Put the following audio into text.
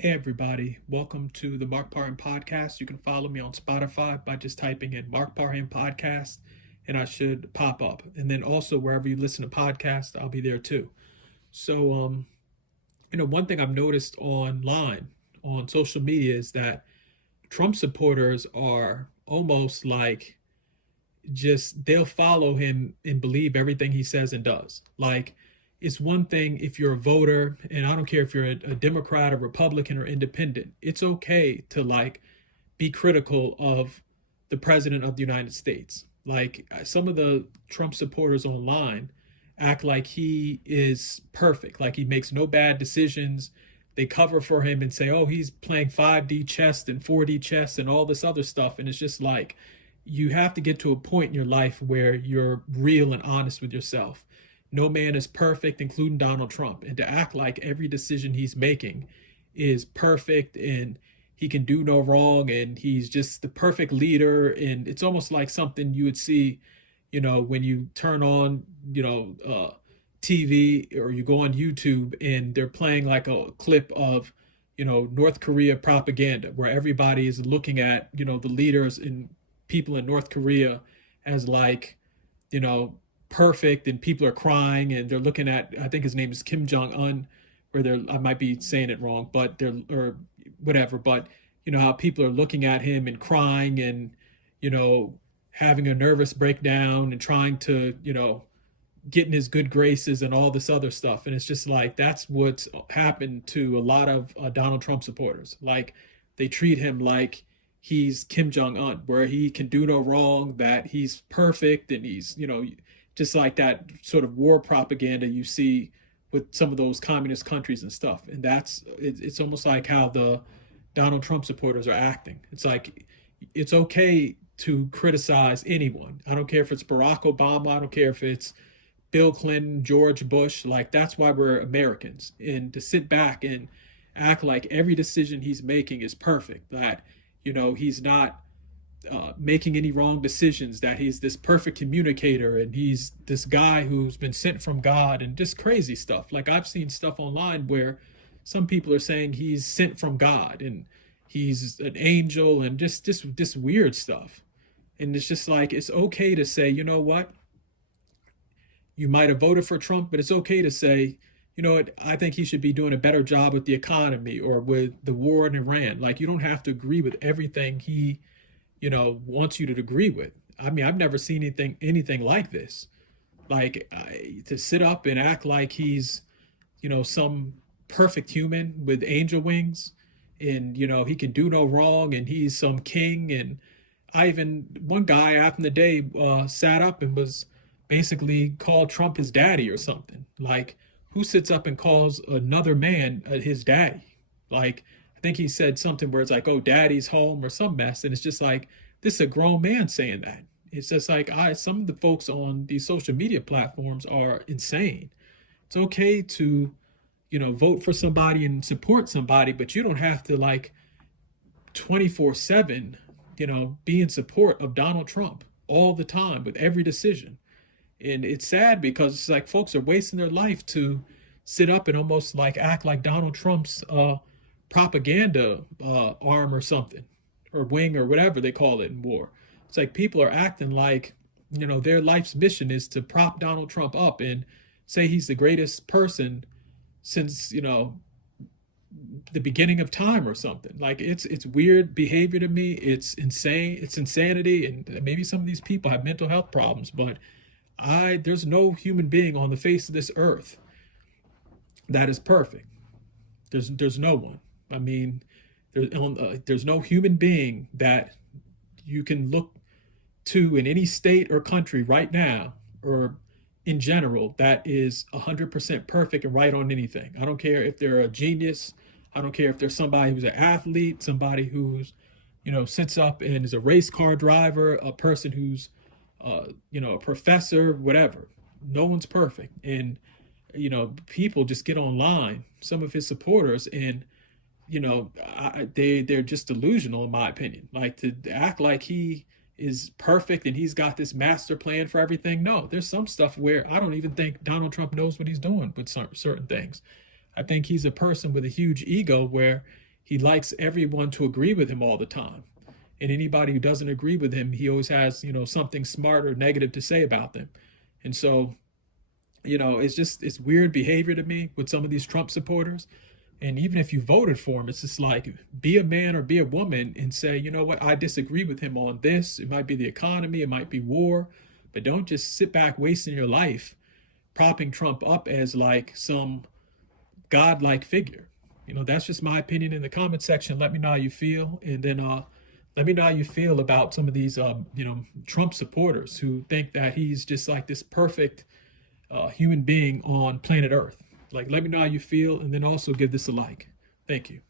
Hey everybody, welcome to the Mark Parham Podcast. You can follow me on Spotify by just typing in Mark Parham Podcast and I should pop up. And then also wherever you listen to podcasts, I'll be there too. So one thing I've noticed online on social media is that Trump supporters are almost like just they'll follow him and believe everything he says and does. Like it's one thing if you're a voter, and I don't care if you're a Democrat or Republican or independent, it's okay to like be critical of the president of the United States. Like some of the Trump supporters online act like he is perfect, like he makes no bad decisions. They cover for him and say, oh, he's playing 5D chess and 4D chess and all this other stuff. And it's just like, you have to get to a point in your life where you're real and honest with yourself. No man is perfect, including Donald Trump. And to act like every decision he's making is perfect and he can do no wrong and he's just the perfect leader. And it's almost like something you would see, when you turn on, TV or you go on YouTube and they're playing like a clip of, North Korea propaganda where everybody is looking at, the leaders and people in North Korea as like, you know, perfect and people are crying and they're looking at, I think his name is Kim Jong Un, or they're, I might be saying it wrong, but they're, or whatever, but how people are looking at him and crying and, you know, having a nervous breakdown and trying to, get in his good graces and all this other stuff. And it's just like, that's what's happened to a lot of Donald Trump supporters. Like they treat him like he's Kim Jong Un, where he can do no wrong, that he's perfect, and he's, just like that sort of war propaganda you see with some of those communist countries and stuff. And it's almost like how the Donald Trump supporters are acting. It's like it's okay to criticize anyone. I don't care if it's Barack Obama. I don't care if it's Bill Clinton, George Bush. Like that's why we're Americans. And to sit back and act like every decision he's making is perfect, that he's not making any wrong decisions, that he's this perfect communicator and he's this guy who's been sent from God, and just crazy stuff. Like I've seen stuff online where some people are saying he's sent from God and he's an angel and just this weird stuff. And it's just like, it's okay to say, you know what, you might have voted for Trump, but it's okay to say, you know what, I think he should be doing a better job with the economy or with the war in Iran. Like you don't have to agree with everything he, wants you to agree with. I mean, I've never seen anything like this. Like to sit up and act like he's, some perfect human with angel wings, and he can do no wrong, and he's some king. And one guy after the day sat up and was basically called Trump his daddy or something. Like who sits up and calls another man his daddy? Like I think he said something where it's like, oh, daddy's home or some mess. And it's just like, this is a grown man saying that. It's just like, some of the folks on these social media platforms are insane. It's okay to, vote for somebody and support somebody, but you don't have to like 24/7, be in support of Donald Trump all the time with every decision. And it's sad because it's like folks are wasting their life to sit up and almost like act like Donald Trump's propaganda arm or something, or wing, or whatever they call it in war. It's like people are acting like, their life's mission is to prop Donald Trump up and say he's the greatest person since, the beginning of time or something. Like it's weird behavior to me. It's insane. It's insanity. And maybe some of these people have mental health problems, but there's no human being on the face of this earth that is perfect. There's no one. I mean, there's no human being that you can look to in any state or country right now, or in general, that is 100% perfect and right on anything. I don't care if they're a genius. I don't care if they're somebody who's an athlete, somebody who's, sits up and is a race car driver, a person who's, a professor, whatever. No one's perfect. And, people just get online, some of his supporters, and, they're just delusional, in my opinion. Like to act like he is perfect and he's got this master plan for everything. No, there's some stuff where I don't even think Donald Trump knows what he's doing with certain things. I think he's a person with a huge ego where he likes everyone to agree with him all the time. And anybody who doesn't agree with him, he always has, something smart or negative to say about them. And so, it's weird behavior to me with some of these Trump supporters. And even if you voted for him, it's just like, be a man or be a woman and say, you know what, I disagree with him on this. It might be the economy, it might be war, but don't just sit back wasting your life propping Trump up as like some godlike figure. That's just my opinion. In the comment section, let me know how you feel. And then let me know how you feel about some of these, Trump supporters who think that he's just like this perfect human being on planet Earth. Like, let me know how you feel, and then also give this a like. Thank you.